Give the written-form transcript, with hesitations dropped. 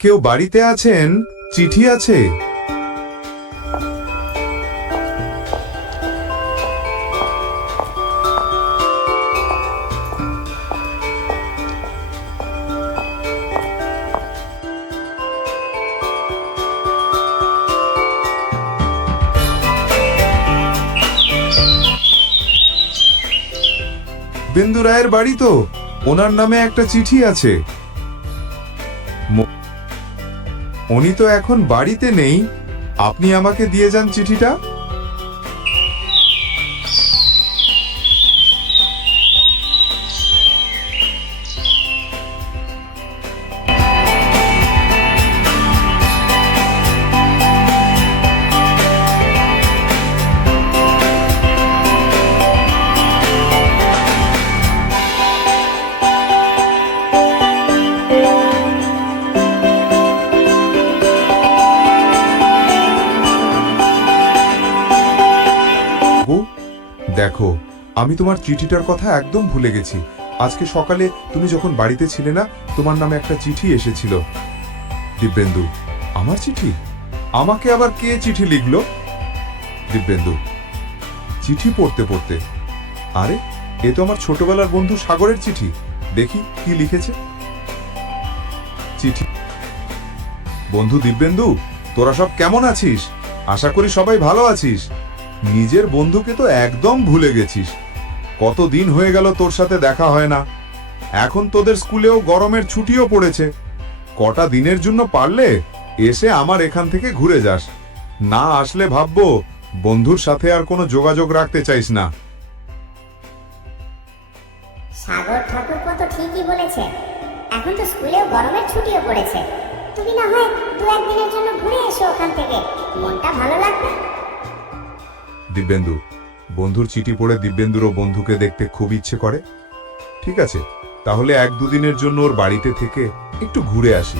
কেউ বাড়িতে আছেন? চিঠি আছে। বিন্দু রায়ের বাড়ি তো, ওনার নামে একটা চিঠি আছে। উনি তো এখন বাড়িতে নেই, আপনি আমাকে দিয়ে যান চিঠিটা। দেখো, আমি তোমার চিঠিটার কথা একদম ভুলে গেছি। আজকে সকালে তুমি যখন বাড়িতে ছিলে না, তোমার নামে একটা চিঠি এসেছিল। দিব্যেন্দু, আমার চিঠি? আমাকে আবার কে চিঠি লিখলো? দিব্যেন্দু চিঠি পড়তে পড়তে, আরে এ তো আমার ছোটবেলার বন্ধু সাগরের চিঠি। দেখি কি লিখেছে। চিঠি। বন্ধু দিব্যেন্দু, তোরা সব কেমন আছিস? আশা করি সবাই ভালো আছিস। নিজের বন্ধুকে তো একদম ভুলে গেছিস। কতদিন হয়ে গেল তোর সাথে দেখা হয় না। এখন তোদের স্কুলেও গরমের ছুটিও পড়েছে। কটা দিনের জন্য পারলে এসে আমার এখান থেকে ঘুরে যাস। না আসলে ভাববো বন্ধুর সাথে আর কোনো যোগাযোগ রাখতে চাইস না। সাগর ঠাকুর তো ঠিকই বলেছে, এখন তো স্কুলেও গরমের ছুটিও পড়েছে। তুমি না হয় দু একদিনের জন্য ঘুরে এসো ওখান থেকে, মনটা ভালো লাগবে। দিব্যেন্দু, বন্ধুর চিঠি পড়ে দিব্যেন্দুরও বন্ধুকে দেখতে খুব ইচ্ছে করে। ঠিক আছে, তাহলে এক দুদিনের জন্য ওর বাড়িতে থেকে একটু ঘুরে আসি।